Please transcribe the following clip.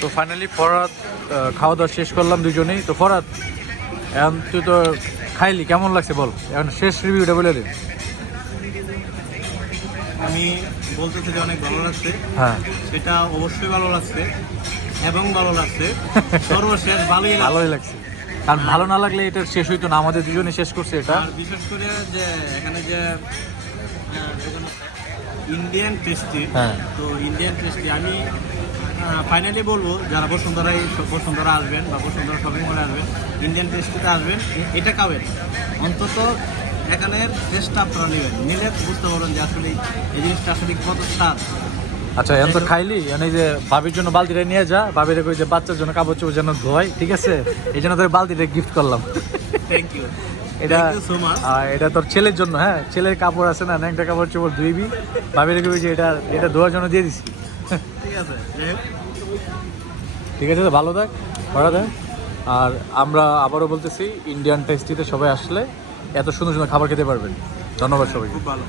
তো ফাইনালি ফরাত খাওয়া দাওয়া শেষ করলাম দুজনেই। তো ফরাত এখন তুই তো খাইলি কেমন লাগছে বল? এখন শেষ রিভিউটা বলে দিন আমি বলতে থেকে অনেক ভালো লাগছে। হ্যাঁ। সেটা অবশ্যই ভালো লাগছে এবং ভালো লাগছে। সর্বশেষ ভালোই ভালোই লাগছে। কারণ ভালো না লাগলে এটা শেষ হইতো না আমাদের দুজনে শেষ করছে এটা। আর বিশেষ করে যে এখানে যে ইন্ডিয়ান টেস্টি হ্যাঁ। তো ইন্ডিয়ান টেস্টি আমি ফাইনালি বলব যারা বসুন্ধরাই বসুন্ধরা আসবেন বা বসুন্ধরা শপিং মলে আসবেন ইন্ডিয়ান টেস্টিতে আসবেন এটা খাবেন অন্তত এখানের টেস্টটা আপনারা নেবেন। নিলে বুঝতে পারবেন যে আসলে এই জিনিসটা আসলে কত স্বাদ। আচ্ছা এখন তো খাইলি এখন এই যে ভাবির জন্য বালতিটা নিয়ে যা ভাবির কই যে বাচ্চার জন্য কাপড় চোপড় যেন ধোয় ঠিক আছে? এই জন্য তোর বালতিটা গিফট করলাম। থ্যাংক ইউ এটা আর এটা তোর ছেলের জন্য হ্যাঁ? ছেলের কাপড় আছে না একটা কাপড় চোপড় ধুইবি ভাবির কই যে এটা এটা ধোয়ার জন্য দিয়ে দিছি। ঠিক আছে যাই ঠিক আছে তো ভালো থাক ভালো থাক। আর আমরা আবারও বলতেছি ইন্ডিয়ান টেস্টিতে সবাই আসলে এত সুন্দর সুন্দর খাবার খেতে পারবেন। ধন্যবাদ সবাই খুব ভালো।